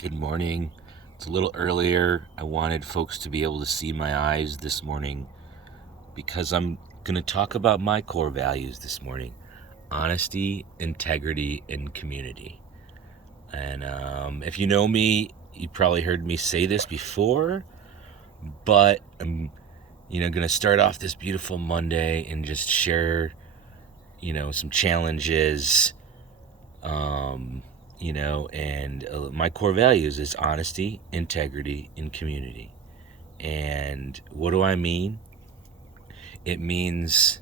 Good morning. It's a little earlier. I wanted folks to be able to see my eyes this morning because I'm going to talk about my core values this morning: honesty, integrity, and community. And if you know me, you probably heard me say this before, but I'm going to start off this beautiful Monday and just share some challenges. And my core values is honesty, integrity, and community. And what do I mean? It means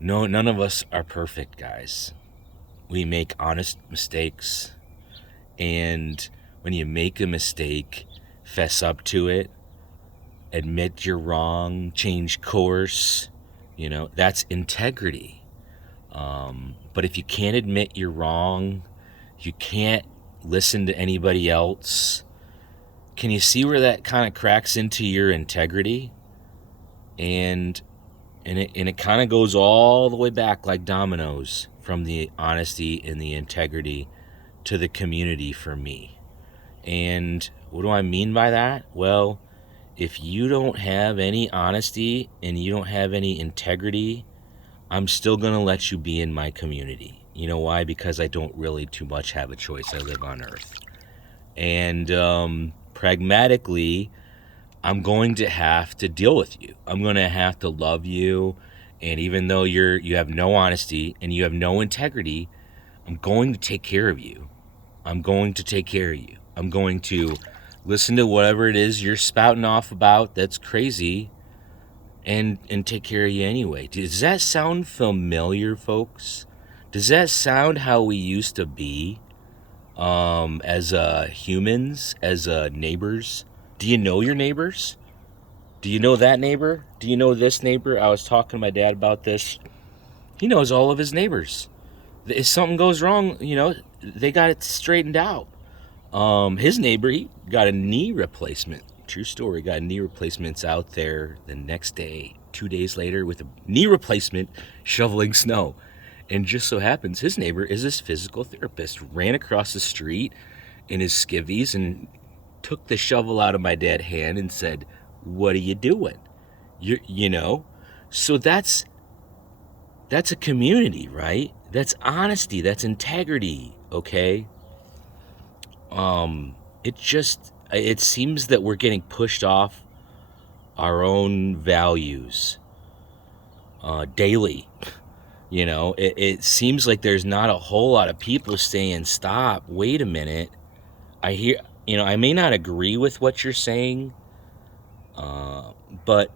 none of us are perfect, guys. We make honest mistakes, and when you make a mistake, fess up to it, admit you're wrong, change course. That's integrity. But if you can't admit you're wrong, you can't listen to anybody else. Can you see where that kind of cracks into your integrity? And it kind of goes all the way back like dominoes, from the honesty and the integrity to the community for me. And what do I mean by that? Well, if you don't have any honesty and you don't have any integrity, I'm still going to let you be in my community. You know why? Because I don't really too much have a choice. I live on Earth. And pragmatically, I'm going to have to deal with you. I'm going to have to love you. And even though you have no honesty and you have no integrity, I'm going to take care of you. I'm going to take care of you. I'm going to listen to whatever it is you're spouting off about that's crazy and take care of you anyway. Does that sound familiar, folks? Does that sound how we used to be as humans, as neighbors? Do you know your neighbors? Do you know that neighbor? Do you know this neighbor? I was talking to my dad about this. He knows all of his neighbors. If something goes wrong, they got it straightened out. His neighbor, he got a knee replacement. True story. Got a knee replacements out there the next day, 2 days later, with a knee replacement, shoveling snow. And just so happens, his neighbor is his physical therapist. Ran across the street in his skivvies and took the shovel out of my dad's hand and said, "What are you doing?" So that's a community, right? That's honesty. That's integrity. Okay. It seems that we're getting pushed off our own values daily. It seems like there's not a whole lot of people saying, "Stop, wait a minute." I may not agree with what you're saying, but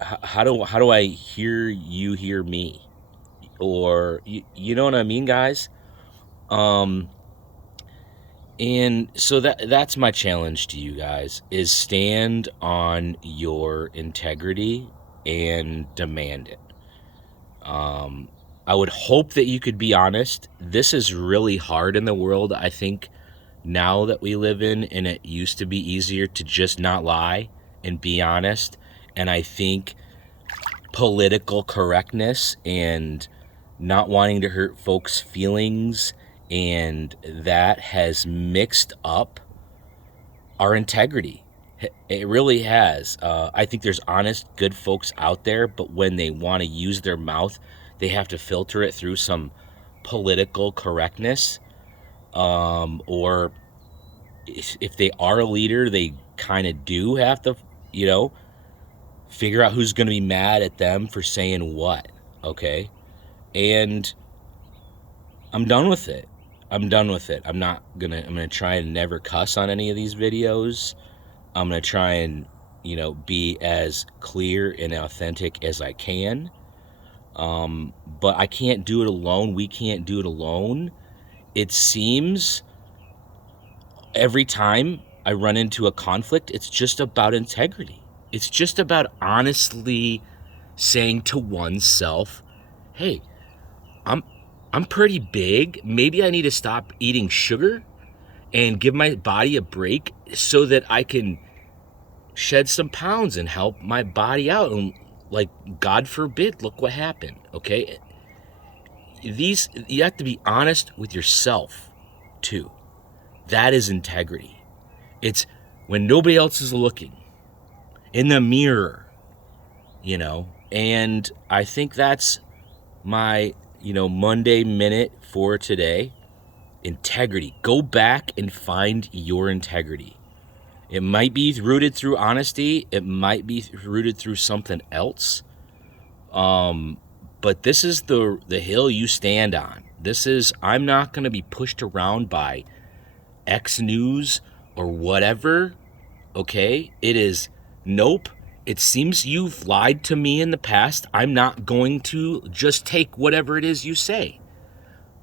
how do I hear you hear me? Or you know what I mean, guys? And so that's my challenge to you guys, is stand on your integrity and demand it. I would hope that you could be honest. This is really hard in the world, I think, now that we live in, and it used to be easier to just not lie and be honest. And I think political correctness and not wanting to hurt folks' feelings, and that has mixed up our integrity. It really has. I think there's honest, good folks out there, but when they want to use their mouth, they have to filter it through some political correctness. Or if they are a leader, they kind of do have to, figure out who's going to be mad at them for saying what. Okay. And I'm done with it. I'm gonna try and never cuss on any of these videos. I'm gonna try and, be as clear and authentic as I can. But I can't do it alone. We can't do it alone. It seems every time I run into a conflict, it's just about integrity. It's just about honestly saying to oneself, "Hey, I'm I'm pretty big. Maybe I need to stop eating sugar and give my body a break so that I can shed some pounds and help my body out." And, like, God forbid, look what happened. Okay, you have to be honest with yourself too. That is integrity. It's when nobody else is looking, in the mirror, and I think that's my, Monday minute for today. Integrity. Go back and find your integrity. It might be rooted through honesty. It might be rooted through something else. But this is the hill you stand on. I'm not going to be pushed around by X News or whatever. Okay? It is, nope. It seems you've lied to me in the past. I'm not going to just take whatever it is you say.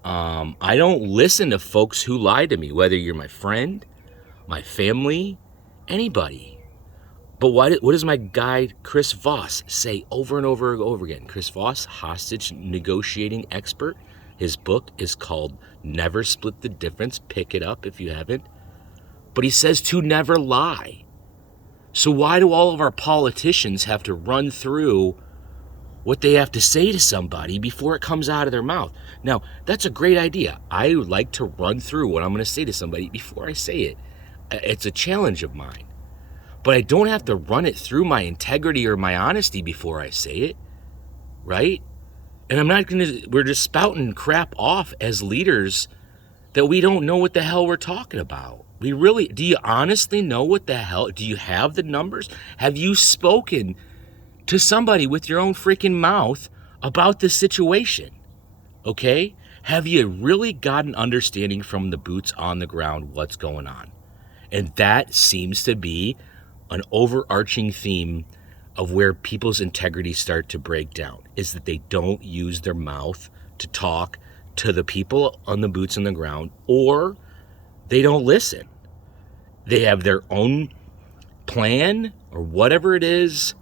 I don't listen to folks who lie to me, whether you're my friend, my family, anybody. But what does my guy Chris Voss say over and over and over again? Chris Voss, hostage negotiating expert. His book is called Never Split the Difference. Pick it up if you haven't. But he says to never lie. So why do all of our politicians have to run through what they have to say to somebody before it comes out of their mouth? Now, that's a great idea. I like to run through what I'm going to say to somebody before I say it. It's a challenge of mine. But I don't have to run it through my integrity or my honesty before I say it, right? And we're just spouting crap off as leaders that we don't know what the hell we're talking about. Do you honestly know what the hell? Do you have the numbers? Have you spoken to somebody with your own freaking mouth about this situation? Okay? Have you really got an understanding from the boots on the ground what's going on? And that seems to be an overarching theme of where people's integrity start to break down, is that they don't use their mouth to talk to the people on the boots on the ground, or they don't listen. They have their own plan or whatever it is.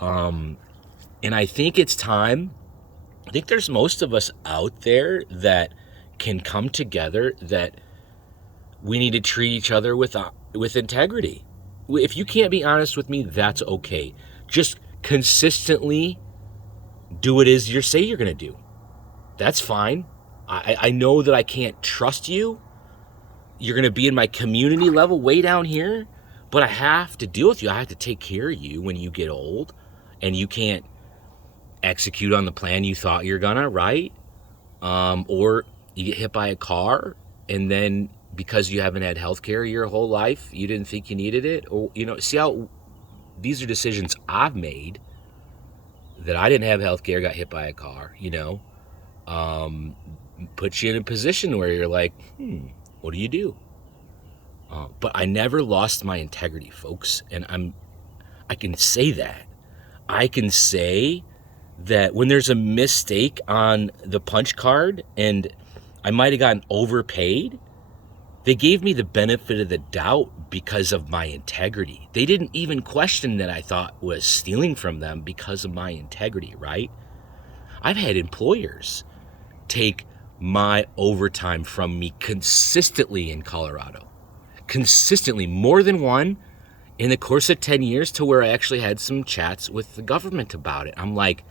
And I think it's time. I think there's most of us out there that can come together, that we need to treat each other with integrity. If you can't be honest with me, that's okay. Just consistently do what it is you say you're going to do. That's fine. I know that I can't trust you. You're going to be in my community level way down here, but I have to deal with you. I have to take care of you when you get old and you can't execute on the plan you thought you're gonna, right? Or you get hit by a car, and then because you haven't had health care your whole life, you didn't think you needed it. Or, see how these are decisions I've made, that I didn't have health care, got hit by a car, puts you in a position where you're like, what do you do? But I never lost my integrity, folks. And I can say that. I can say that when there's a mistake on the punch card and I might have gotten overpaid, they gave me the benefit of the doubt because of my integrity. They didn't even question that I thought was stealing from them because of my integrity, right? I've had employers take my overtime from me consistently in Colorado. Consistently, more than one in the course of 10 years, to where I actually had some chats with the government about it. I'm like,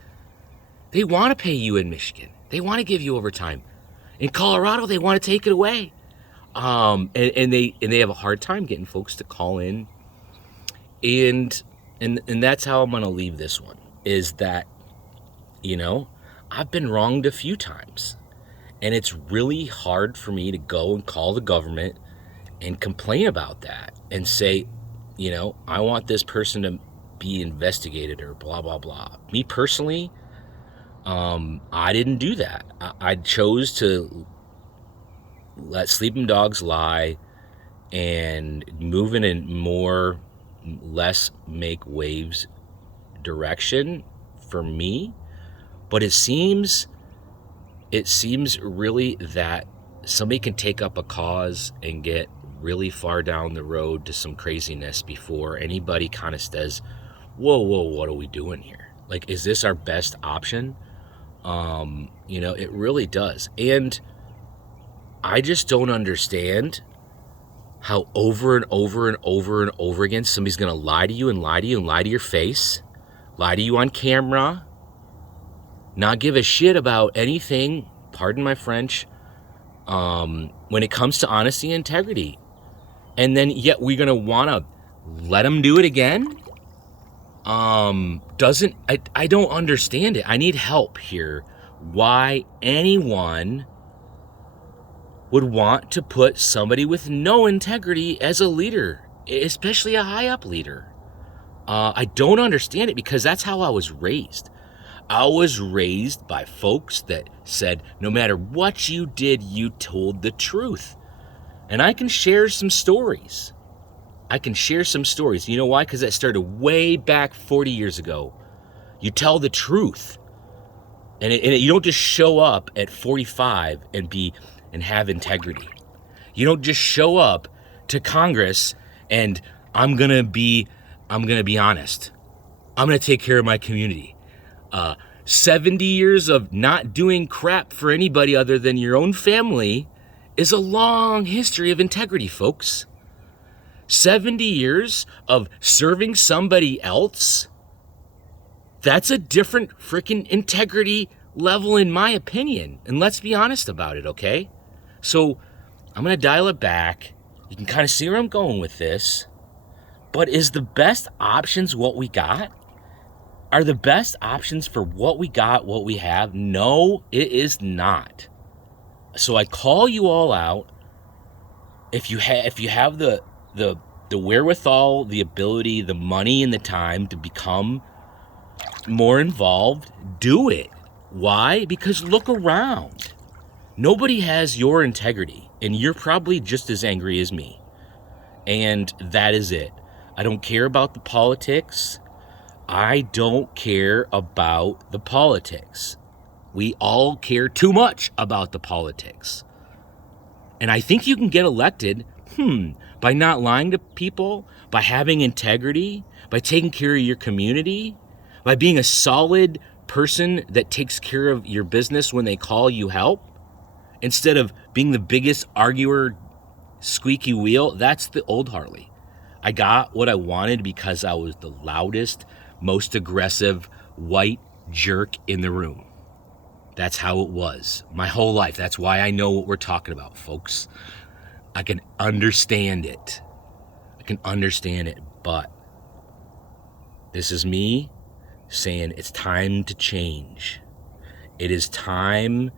they want to pay you in Michigan. They want to give you overtime. In Colorado, they want to take it away. And they have a hard time getting folks to call in. And that's how I'm going to leave this one, is that, I've been wronged a few times. And it's really hard for me to go and call the government and complain about that and say, I want this person to be investigated or blah, blah, blah. Me personally, I didn't do that. I chose to let sleeping dogs lie and move in a less make waves direction for me. But it seems really that somebody can take up a cause and get really far down the road to some craziness before anybody kind of says, whoa, what are we doing here? Like, is this our best option? It really does. And I just don't understand how over and over and over and over again somebody's going to lie to you and lie to you and lie to your face, lie to you on camera, not give a shit about anything, pardon my French, when it comes to honesty and integrity. and then yet we're gonna want to let them do it again. I don't understand it. I need help here. Why anyone would want to put somebody with no integrity as a leader, especially a high up leader. I don't understand it, because that's how I was raised. I was raised by folks that said, no matter what you did, you told the truth. And I can share some stories. You know why? Because that started way back 40 years ago. You tell the truth. And you don't just show up at 45 and have integrity. You don't just show up to Congress and I'm gonna be honest. I'm gonna take care of my community. 70 years of not doing crap for anybody other than your own family is a long history of integrity, folks. 70 years of serving somebody else, that's a different freaking integrity level, in my opinion. And let's be honest about it, okay? So I'm going to dial it back. You can kind of see where I'm going with this. But is the best options what we got? Are the best options for what we got what we have? No, it is not. So I call you all out. If you have the wherewithal, the ability, the money, and the time to become more involved, do it. Why? Because look around. Nobody has your integrity, and you're probably just as angry as me. And that is it. I don't care about the politics. I don't care about the politics. We all care too much about the politics. And I think you can get elected, by not lying to people, by having integrity, by taking care of your community, by being a solid person that takes care of your business when they call you help, instead of being the biggest arguer, squeaky wheel. That's the old Harley. I got what I wanted because I was the loudest, most aggressive white jerk in the room. That's how it was my whole life. That's why I know what we're talking about, folks. I can understand it. But this is me saying it's time to change. It is time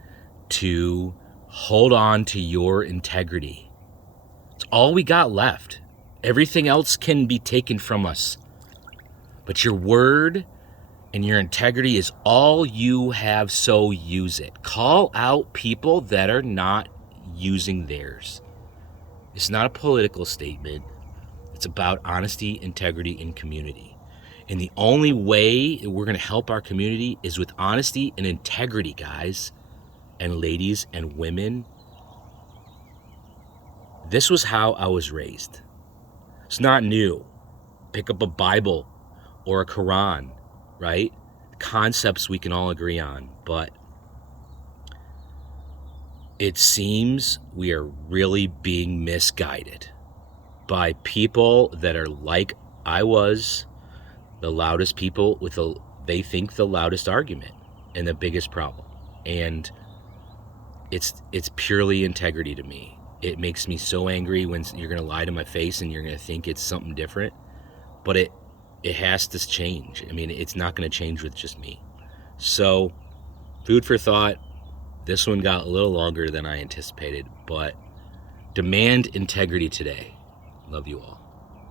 to hold on to your integrity. It's all we got left. Everything else can be taken from us. But your word and your integrity is all you have, so use it. Call out people that are not using theirs. It's not a political statement. It's about honesty, integrity, and community. And the only way we're going to help our community is with honesty and integrity, guys and ladies and women. This was how I was raised. It's not new. Pick up a Bible or a Quran, right? Concepts we can all agree on, but it seems we are really being misguided by people that are like I was, the loudest people with they think the loudest argument and the biggest problem. And it's purely integrity to me. It makes me so angry when you're going to lie to my face and you're going to think it's something different. But it has to change. I mean, it's not going to change with just me. So, food for thought. This one got a little longer than I anticipated, but demand integrity today. Love you all.